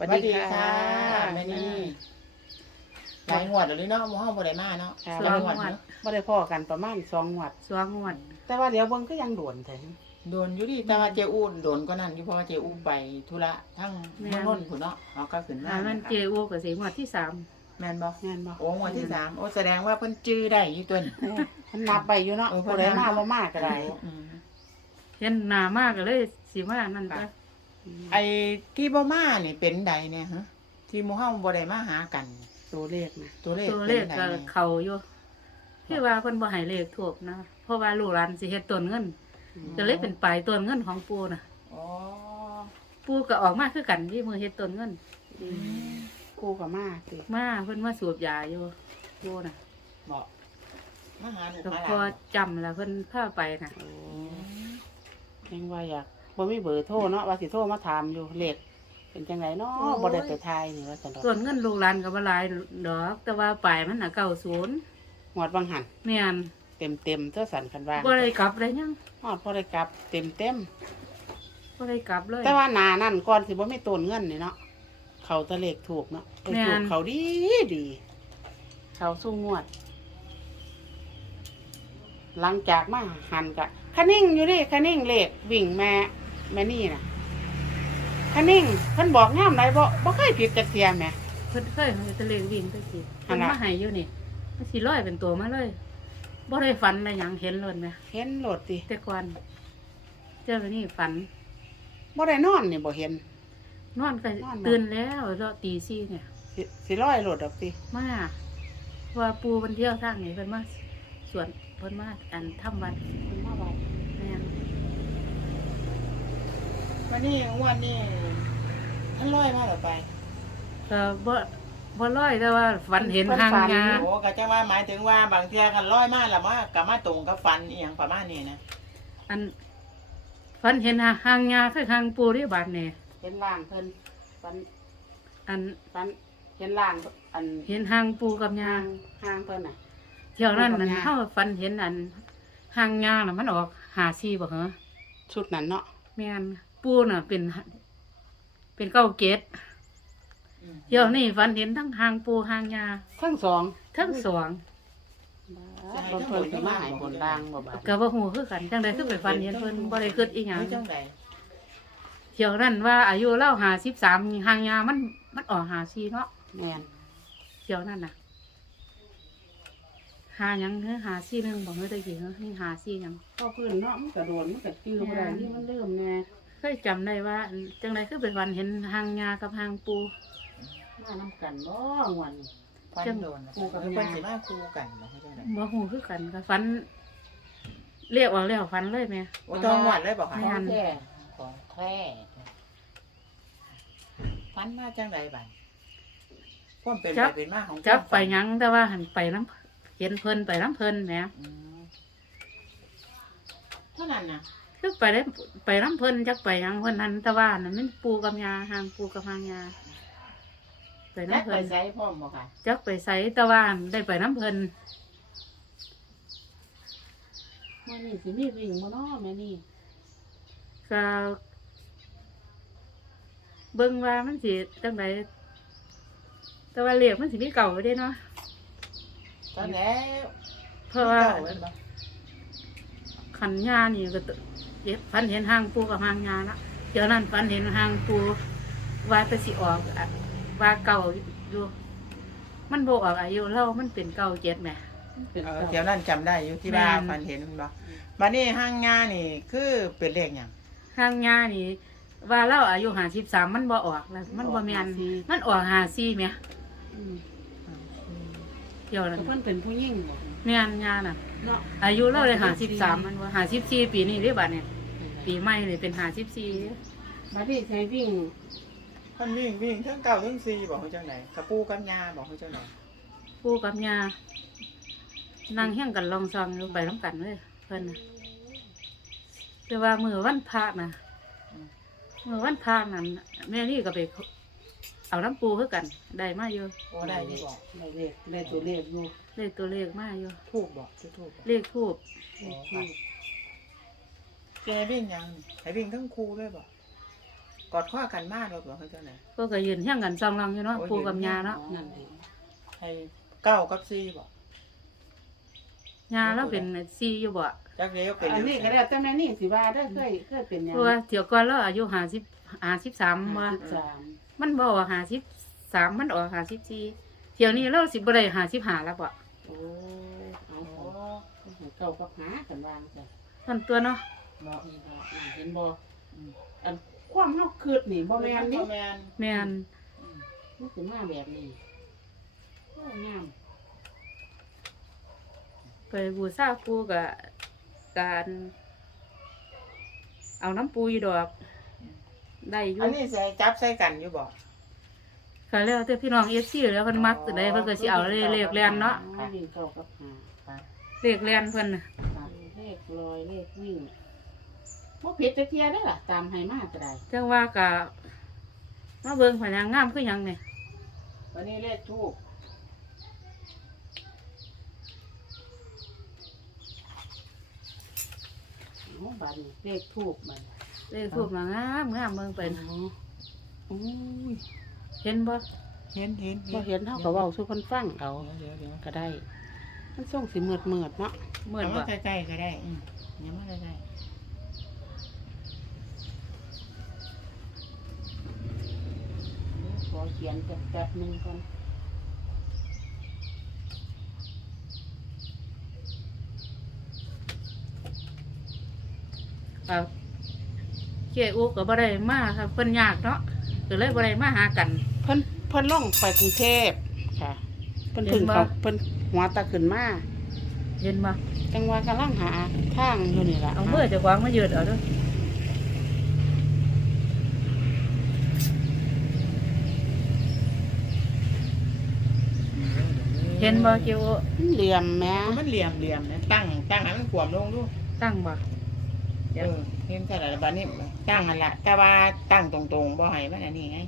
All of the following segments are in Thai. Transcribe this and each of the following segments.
สวัสดีค่ะแม่นี่หลายงวดแล้วเนาะหมู่เฮาบ่ได้มาเนาะค่ะ หลายงวดบ่เนาะบ่ได้พ่อกันประมาณสองงวด สวงงวด แต่ว่าเดี๋ยวเบิ่งก็ยังโดนแท้โดนอยู่ดิแต่ว่าเจ้อู้โดนก็นั่นอยู่เพราะว่าเจ้อู้ไปธุระทั้งแม่น เมืองนนท์พุ่นเนาะเอาก็ขึ้นมาอ่ามันเจอูกับสีงวดที่สามแม่นบ่แม่นบ่โอ้งวดที่สามโอ้แสดงว่าเพิ่นจื้อได้อยู่ตัวนี้เออมันนับไปอยู่เนาะเออบ่ได้มาบ่มาก็ได้ อืมเห็นหนามากก็เลยสีว่านั่นค่ะก็ ไอ้ที่บ่มานี่เป็นใดเนี่ยฮะ ที่หมู่เฮาบ่ได้มาหากัน ตัวเลขนะตัวเลขตัวป็นเลขใดก็เนี่ยเขาอยู่คือว่าเพิ่นบ่ให้เลขถูกนะเพราะว่าลูกหลานสิเฮ็ดต้นเงินก็เลยเป็นปลายต้นเงินของปู่น่ะอ๋อปู่ก็ออกมาคือกันที่มือเฮ็ดต้นเงินอืมกูก็มาติมาเพิ่นมาสูบยาอยู่ปู่น่ะบอกมาหาหนูก็มาหพอลานจำแล้วเพิ่นพาไปน่ะโอ้ยังว่าอยาก บ่มีเบอร์โทรเนาะว่าสิโทรมาถามอยู่เลขเป็นจังไดเนาะบ่ได้ไปทายนี่ว่าจังได๋ต้นเงินลูกหลานก็บ่หลายดอก แต่ว่าปลายมันน่ะ90หวดบางหันแม่นเต็มเต็มๆเท่าสันคันว่าบ่ได้กลับเลยยังฮอดบ่ได้กลับเต็มเต็มบ่ได้กลับเลย ๆแต่ว่าหนานั่นก่อนสิบ่มีต้นเงินนี่เนาะเขาตะเลขถูกเนาะไปแม่นถูกเขาดีดีเขาสู้งวด หลังจากมาหันกะคะนิ่งอยู่ดิคะนิ่งเลขวิ่งแม่ แม่นี่น่ะคะนิ่งเพิ่นบอกงามไรบ่บ่เคยผิดจักเทียแหม่ เพิ่นเคยเฮ็ดแตะเลงวิ่งตะกี้หั่เพิ่นนล่ะมาให้อยู่นี่มันสิลอยเป็นตัวมาเลยบ่ได้ฝันได้หยังเห็นเลยแหมเห็นโหลดติแต่ก่อนเจ้านี่ฝัน บ่ได้นอนนี่บ่เห็น นอนก็นอนบ่ ตื่นแล้วแล้วตี4เนี่ย สิสิร้อยโหลดดอกติมาว่าปูเพิ่นเที่ยวทางนี้เพิ่นมาสวนเพิ่นมาอันทำวัดเพิ่นมาวัด แม่น วันนี้งวดนี้ท่านร้อยมาหรือไปก็บ่บ่ลอยแต่ว่าฝันเห็นหางงาโอ้ก็จะว่าหมายถึงว่าบางเทียกันร้อยมาแล้วว่ากับมาตรงกับฟันอีหยังประมาณนี้นะอันฝันเห็นหางงาคือหางปูที่บาดนี่เห็นล่างเพิ่นปันอันปันเห็นล่างอันเห็นหางปูกับยาห่างห่างเพิ่นน่ะ เที่ยวนั้นปูกับนั่นยาเฮาฝันเห็นอันหางยางน่ะมันออกหาซีบ่เหรอชุดนั้นเนาะแม่น ปูน่ะ เป็น เป็นเก้าเกตเที่ยวนี้ฝันเห็นทั้งหางปูหางยาทั้งสองทั้งสองบนเพิ่นสิมาให้บนล่างบ่บาดก็บ่ฮู้คือกันจังได๋คือไปฝันเห็นเพิ่นบ่ได้คิดอีหยังนี่จังไดเที่ยวนั้นว่า อายุเล่า53หางยามัน มันออกหาซีเนาะแม่นเที่ยวนั้นน่ะหาหยังเด้อหาซีหนึงบ่เฮ็ดได้กี่เด้อนี่หาซีหยังพอพื้นเนาะมันก็โดนมันก็จื้อบ่ได้นี่มันเริ่มแน่ เคยจำได้ว่าอันจังไดคือเป็นวันเห็นหางยากับหางปู มานํกันบ่งวนฟันโดนคู่กับเพิ่นยาสิมาคู่กันบ่เข้าใจไดบ่ฮู้คือกันก็ฝัน เรียกว่าแล้วฝันเลยแม่โอ้ต้องงวดเลยบ่ขคะแม่องนแท้ของแท้ฟันมาจังไดบัดความเป็นไปจับเป็นมาของจับไปความฝันหยังแต่ว่าหันไปน้ำเห็นเพิ่นไปน้ำเพิ่นแหมอืมเท่านั้นน่ะ คือไปได้ไปน้ำเพิ่นจักไปหยังเพิ่นนั้นแต่ว่านั่นมันปูกับยาหางปูกับหางยาไปจักน้ำไปเพิ่น ใช้พร้อมบ่ค่ะจักไปใส่แต่ว่าได้ไปน้ำเพิ่นมื้อนี้สิมีวิ่งบ่เนาะแม่นี่ก็เบิ่งว่ามันสิจังไดแต่ว่าเรียกมันสิมีเก่าอยู่เด้เนาะตอนแล้วเพราะว่าเก่เว้นบ่ขันยานี่ก็ต เจ็บฟันเห็นหางปูกับหางยาละเดี๋ยวนั้นฟันเห็นหางปูว่าไปสิออกอะว่าเก่าอยู่ มันโบออกอายุเล่ามันเป็นเก่าเจ็ดแหม่มันเป็นเออเก่าเดี๋ยวนั้นจำได้อยู่ที่ว่าแม่นฟันเห็นมันบ่บัดนี้ห้างงานี่ คือเป็นเลขหยังหางยานี่ ว่าเล่าอายุหาสิบสามมันบ่ออกแล้วมันบ่แมนมันออกหาซี่แหม่อืมเดี๋ยวนั้นแต่เพิ่นเป็นผู้หญิงบ่แมนยาน่ะ เนาะอายุเล่าเลยหาสิบสามมันว่าหาสิบสี่ปีนี้เรียบัดเนี่ยปีใหม่เลยเป็นหาสิบสี่บัดนี้ใช้วิ่งมันวิ่งวิ่งทั้งเก่าทั้งซีบอกเขาจังไหนกระปูกับยาบอกเขาจังไหนปูกับยานั่งเฮี้ยงกันลองซองอยู่ไปน้ำกันเลยเพิ่นน่ะแต่ว่ามือวันพระนะมือวันพระนั่นแม่นี่ก็ไป เอาน้ำปูคือกัน ได้มาอยู่โอ้ได้ดีบอกได้เลขได้ตัวเลขอยู่เลขตัวเลขมาอยู่ทูบบอกจุดทูบบอกเลขทูบอ๋อค่ะเจวิ่งยังให้วิ่งทั้งครูเลยบอกกอดข้อกันมาเราบอกเขาเจ้าไหนพวกก็ยืนเฮี้ยงกันซองลังอยู่เนาะโอ้ยปูกับยาเนาะนั่นเองให้เก้ากับสี่บอกยาแล้วเป็นซีอยู่บ่จักเดียวเป็นอันนี้ก็แล้วแต่แม่นี่สิว่าได้อเคยเคยเป็นหยังเพราะว่าเดี๋ยวก่อนเราอายุห้าสิบห้าสิบสามมาสา มมันบอกว่าห้าสิบสามมันออกห้าสิบสี่เที่ยวนี้เราสิบ่ได้ห้าสิบห้าแล้วบ่โอ้เอาเอาเก่ากับหากันวางจ้ะท่านตัวเนาะบ่นี่ก็อ่าเห็นบ่อันความเฮาคืดนี่บ่แม่นนี่แมนแม่นมันสิมาแบบนี้โอ้งามไปบูชาปูกับการ เอาน้ำปูอยู่ดอก ได้อยู่อันนี้ใส่จับใส่กันอยู่บอกก็แล้วแต่พี่น้องเอฟซีแล้วเพิ่นมักตัวใดเพิ่นก็สิเอาเลขเลขแลนเนาะอ๋อวิ่งเก่ากับหาค่ะเลขแลนเพิ่นน่ะเลขลอยเลขวิ่งบ่ผิดจักเที่ยได้อล่ะ ตามให้มาก็ได้จังว่าก็มาเบิ่งพญางามคือหยังนี่วันนี้เลขทูบเอาบัดนี้เลขทูบบัด เลขทูบมางามงามเบิ่งไปเป็นโอ้ยเห็นบ่เห็นเห็นบ่เห็นเท่ากับเว้าสู่คนฟังเอาเดี๋ยวเดี๋ยวก็ได้ มันส่งสิมืดมืดๆเนาะเหมือนเอาบ่มาใกล้ๆก็ได้อืมยังมาใกล้ขอเขียนแป๊บๆหนึงก่อนก็ เจ้อุก็บ่ได้มาครับเพิ่นยากเนาะก็เลยบ่ได้มาหากัน เพิ่นเพิ่นลงไปกรุงเทพค่ะ เพิ่นเห็ถึนงบ่ เขาเพิ่นหัวตะขึ้นมาเห็นบ่จังหวะกำลังหาทางอยู่นี่ล่ะเอามือเจะวางมายืดเอาเด้อเห็นบ่เจ้าอุเหลี่ยมแหม่ๆมันเหลี่ยมเหลี่ยมนะตั้งตั้งให้มันขวมลงดูตั้งบ่เออ เห็นเท่าไหร่บ้านนี้ตั้งอันละแต่ว่าตั้งตรงๆบ่ให้มันอันนี้ไง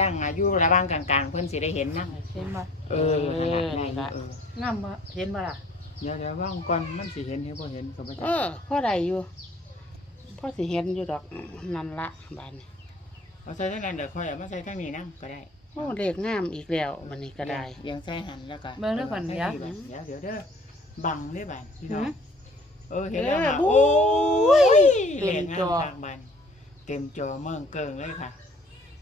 ตั้งอายุระหว่างกลางๆ เพิ่นสิได้เห็นนะเห็นบ่เออนั่นล่ะนั่นล่ะเอองามบ่เห็นบ่ล่ะเดี๋ยวเดี๋ยวว่างก่อนมันสิเห็นหรือบ่เห็นก็บ่เอจักอพ่อใดอยู่พ่อสิเห็นอยู่ดอกนั่นละบานนี้เอาใส่ทางนั้นเดี๋ยวค่อยเอามาใส่ทางนี้นะก็ได้โอ้เลขงามอีกแล้ววันนี้ก็ได้ ยังใส่หันแล้วก็เบิ่งเด้อก่อนเดี๋ยว เดี๋ยวเดี๋ยวเด้อบังเด้อบ้านพี่หืน้องอ เออเห็นแล้วเออค่ะโอ้โอ้ยยเต็เต็มมจจออบ้านเต็มจอเมืองเกิงเลยค่ะ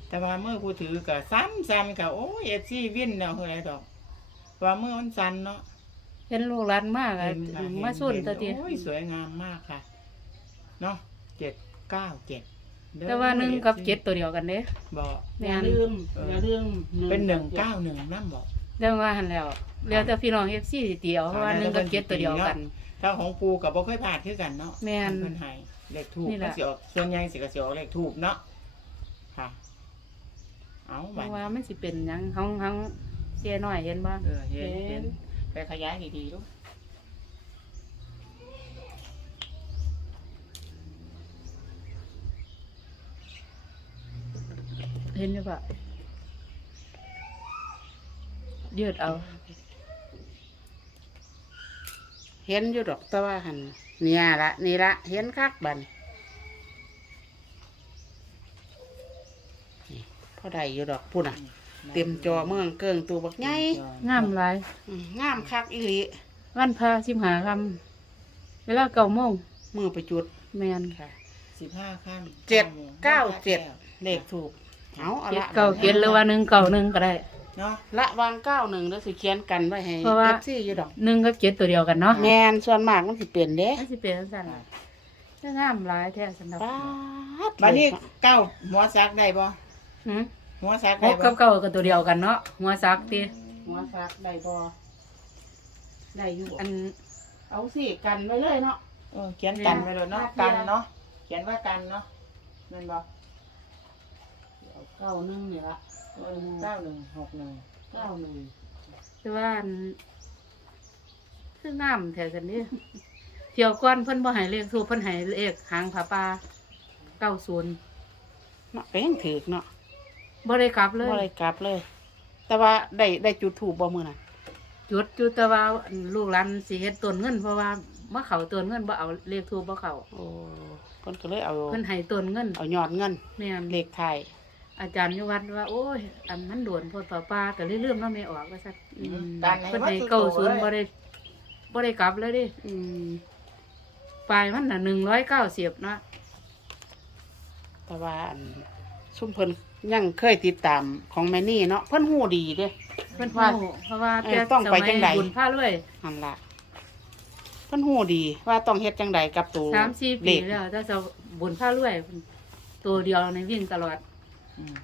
แต่ว่าเมื่อกูถือก็ซ้ำซ้ำกับโอ้ยเอฟซีวินเนาะเฮ้ยดอก ว่าเมื่อมันสันเนาะเห็นลูกหลานมากอะเห็นค่ะเห็นมาสุ่นเห็นตะทีโอ้ยสวยงามมากค่ะเนาะเจ็ดเก้าเจ็ดด้อแต่ว่าหนึ่งกับเจ็ดตัวเดียวกันเด้บอกแม่อย่านลืมอย่าลืมเป็นหนึ่งเก้าหนึ่งนั่นบอกเรื่องว่าหันแล้วแล้วแต่พี่น้องเอฟซีสิเตียวเพราะว่าหนึ่งกับเจ็ดตัวเดียวกัน ถ้าของปูกับบ่เคยผ่านคือกันเนาะแม่นเพิ่นให้เลขทูบนี่แหละก็สิออกส่วนใหญ่สิก็สิออกเลขทูบเนาะค่ะ เอาเพบัดราะว่ามันสิเป็นหยังห้องห้องเสียน้อยเห็นบ่ เออเห็นเห็นไปขยายดีๆลูกเห็นหรือเปล่ายืดเอา เห็นอยู่ดอกแต่ว่าหันเนี่ยละนี่ละเห็นคักบันนี่พ่อใดอยู่ดอกพุ่นอะ เต็มจอเมืองเกิงตัวบักใหญ่งามหลายอืมงามคักอีหลีวันพระสิบหาคำเวลาเก้าโมงมือไปจุดแมนค่ะสิบห้าขั้นเจ็ดเก้าเจ็ดเลขถูกเอาเอาเจ็ดละเก้าเจ็ดหรือว่าหนึ่งเก้าหนึ่งก็ได้ เนาะละวางเก้าหนึ่งแล้วสิเขียนกันไว้ให้เพราะว่า เอฟซีอยู่ดอกหนึ่งกับเจ็ดตัวเดียวกันเนาะแมนส่วนมากมันสิเปลี่ยนเด้มันสิเป็นจังซั่นล่ะจะงามหลายแท้สำหรับป้าดบัดนี้เก้าหัวซักได้บ่หืมหัวซักหได้กบ่กับเก้าก็ตัวเดียวกันเนาะหัวซักติหัวซักได้บ่ได้อยู่อันเอาสิกันไว้เลยเนาะ เออเขียนกันไว้เลยเนาะกันเนาะเขียนว่ากันเนาะนั่นบ่เอาเก้าหนึ่งนี่ละ เออเก้าหนึ่งหกหนึ่งเก้าหนึ่งคือว่าอันคืองามแท้ซั่นนี่เที่ยวก่อนเพิ่นบ่ให้เลขทูปเพิ่นให้เลขหางผาป่า90เนาะก็ยังถือกเนาะบ่ได้กลับเลย บ่ได้กลับเลย แต่ว่าได้ได้จุดถูกบ่มื้อน่ะจุดจุดแต่ว่าลูกหลานสิเฮ็ดต้นเงินเพราะว่าบ่เข้าตัวเงินบ่เอาเลขทูบบ่เข้าโอ้เพิ่นก็เลยเอาเพิ่นให้ตัวเงินเอายอดเงินแม่นเลขไทาย อาจารย์อยู่วัดว่า โอ้ย อันมันโดนโพดป่าป้าก็เลยลืมเนาะไม่ออกว่าซั่นอืมการให้เพิ่นวัดให้สุดเก้าโตศูนย์เลบ่ยได้บ่ได้กลับเลยเดิอืมปลายมันน่ะ190เนาะแต่ว่าอันซุ่มเพิ่นยังเคยติดตามของแม่นี่เนาะเพิ่นฮู้ดีเด้ เพิ่นว่าฮู้เพราะว่าเออแต่ต้องไปสมัยจังใด บุญพารวยนั่นล่ะเพิ่นฮู้ดีว่าต้องเฮ็ดจังใดกับตัวสามสี่เลปีขแล้วถ้าจะบุญพารวยเพิ่นตัวเดียวในวิ่งตลอด อืม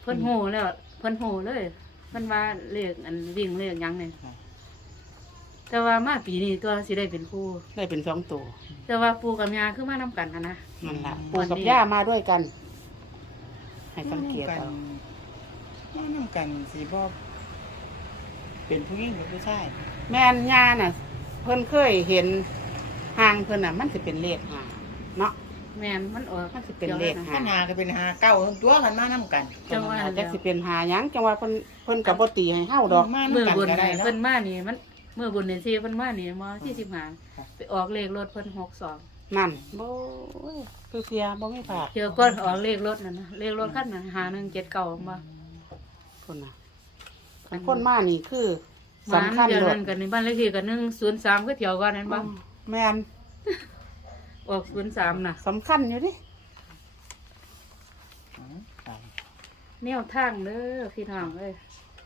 เพิ่นฮู้แล้วเพิ่นฮู้เลย เพิ่นว่าเลขอันวิ่งเลขหยังเนี่ยแต่ว่ามาปีนี้ตัวสิได้เป็นครูได้เป็นสองตัวแต่ว่าปู่กับย่าคือมานํกันนะนะ นั่นล่ะอืม ปู่กับวันนี้ย่ามาด้วยกัน ให้สังเกตกัเอานมานํกันสิบ่เป็นผู้หญิงหรือผู้ชายแม่นย่าน่ะ เพิ่นเคยเห็นหางเพิ่นน่ะ มันสิเป็นเลขหาเนาะ แม่นมันออกมันสิเป็นเลขปัญหาก็เป็นหาเก้าตัวกันมานํกันจังว่าจักสิเป็นหาหยังจังว่าเพิ่นเพิ่นก็บ่ตีให้เฮาดอก มามืนํอกันบุญก็ได้เนาะ เพิ่นมานี่มันมือบุญนี่สิเพิ่นมานี่มที่สิบหาครับ ไปออกเลขรถเพิ่น62นั่นบ่คือเสียบ่มีผาดเจอก้อนออกเลขรถนั่นนะเลขรถคันนั้นหาหนึ่งเจ็ดเก่าบ่คนน่ะคันคนมานี่คือหมาสำคัญเดียวโลดนั้นกันในบ้านเลขที่กันหนึ่งศูนย์สามก็เที่ยวก่อนนั้นบ่แม่น ออกศูนย์สามน่ะ สำคัญอยู่ดิอ๋อครับแนวทางเด้อพี่น้องเอ้ย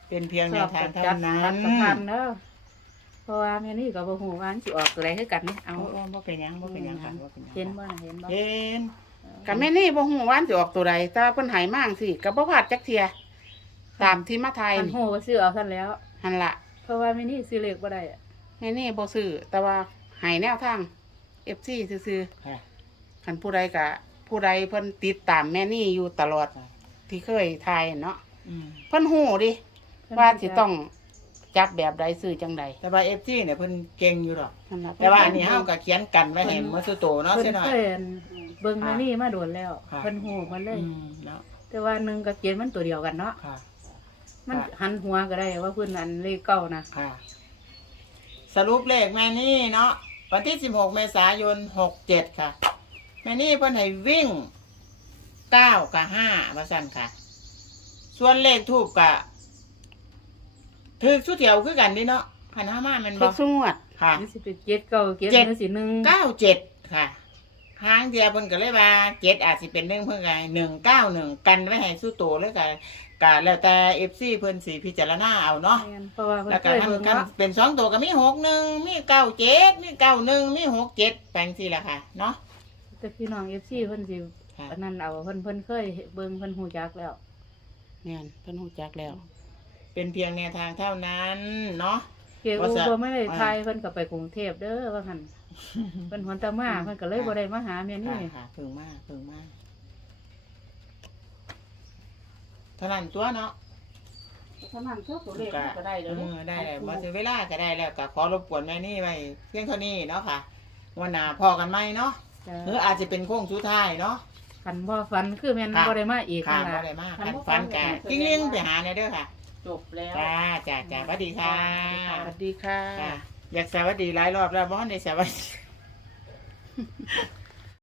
เป็นเพียงชแนอวบทางกัเท่าจัดนั้รันฐประกันเด้อเพราะว่าแม่นี่ก็บ่ฮู้ว่าอันสิออกตัวใดคือกันนี่เอาเอาบ่เป็นหยังบ่เป็นหยังค่ะบ่เป็นหยังเห็นบ่น่ะเห็นบ่เห็นก็แม่นี่บ่ฮู้ว่าอันสิออกตัวใดแต่ว่าเพิ่นใหายมากสิก็บ่พลาดจักเที่ยตามที่มาไทยอันนี่ฮู้ว่าซื้อเอาซั่นแล้ว หั่นล่ะเพราะว่าแม่นี่ซื้อเลขบ่ได้อะแม่นี่บ่ซื้อแต่ว่าใหายแนวทาง FC ซื่อค่ะๆคันผู้ใดก็ผู้ใดเพิ่นติดตามแม่นี่อยู่ตลอดที่เคยทายเนาะอืมเพิ่นฮู้ดิว่าสิต้องจับแบบใดซื้อจังใดแต่ว่า FG เนี่ยเพิ่นเก่งอยู่หรอก นั่นล่ะแต่ว่าอันนี้เฮาก็เขียนกันไว้ให้มื้อสุโตเนาะเพิ่นเสียหน่อยเคยอันเบิ่งแม่นี่มาโดนแล้วค่ะ เพิ่นฮู้เพิ่นเลย อืมเนาะแต่ว่าหนึ่งกับเจ็ดมันตัวเดียวกันเนาะค่ะ มันค่ะ หันหัวก็ได้ว่าเพื่อนอันเลขเก้านะค่ะ สรุปเลขแม่นี่เนาะ วันที่ 16 เมษายน 67 ค่ะ แม่นี่เพิ่นให้วิ่ง 9 กับ5ว่าซั่นค่ะ ส่วนเลขทูบกะถือสุเถียวคือกันเดิเนาะคันห้ามาแมันทุบ่กสงวด ค่ะ นี่สิเป็นเจ็ดเก้าเจ็ดเจ็ด หรือสิหนึ่งเก้าเจ็ดค่ะหางเดียวเพิ่นก็เลยว่าเจ็ดอาจสิเป็นหนึ่งเพิ่นก็หนึ่งเก้าหนึ่งกันไว้ให้สู้โตเลยก็ ก็แล้วแต่เอฟซีเพิ่นสิพิจารณาเอาเนาะแม่นเพราะว่าเพิ่นแล้วเคก็ยมันเบิ่งกันเนาะเป็นสองตัวก็มีหกหนึ่งมีเก้าเจ็ดมีเก้าหนึ่งมีหกเจ็ดแปลงสี่ละค่ะเนาะ แต่พี่น้องเอฟซีเพิ่นสิค่ะ อันนั้นเอาเพิ่นเพิ่นเคยเบิ่งเพิ่นหูจักแล้ว แม่นเพิ่นฮู้จักแล้ว เป็นเพียงแนวทางเท่านั้นเนาะ เกอูว่าจะบ่ไม่ได้อ่าทายเพิ่นก็ไปกรุงเทพเด้อว่าหั่น เพิ่นหวนตามาเพิ่นก็เลยบ่ได้มาหาแม่นี่ ค่ะค่ะเพิ่งมากเพิ่งมาก เท่านั้นตัวเนาะเท่านั้นตัวเลขก็ก็ได้แล้วเออได้แล้วมาถึงเวลาก็ได้แล้วก็ขอรบกวนแม่นี่ไว้เพียงเท่านี้เนาะค่ะวันหน้าพอกันไหมเนาะจ้ะหรืออาจจะเป็นโค้งสุดท้ายเนาะคันบ่ฝันคือแม่นค่ะ บ่ได้มาอีกค่ะนั่นบ่ล่ะ ได้มากคักันบ่ฟันกักันนกิ้งเลี้ยงไปหาเนี่ยเด้อค่ะจบแล้ว จ้าจ้าจ้าสวัสดีค่ะสวัสดีค่ะ ค่ะ อยากสวัสดีหลายรอบแล้วบ่ได้สวัสดี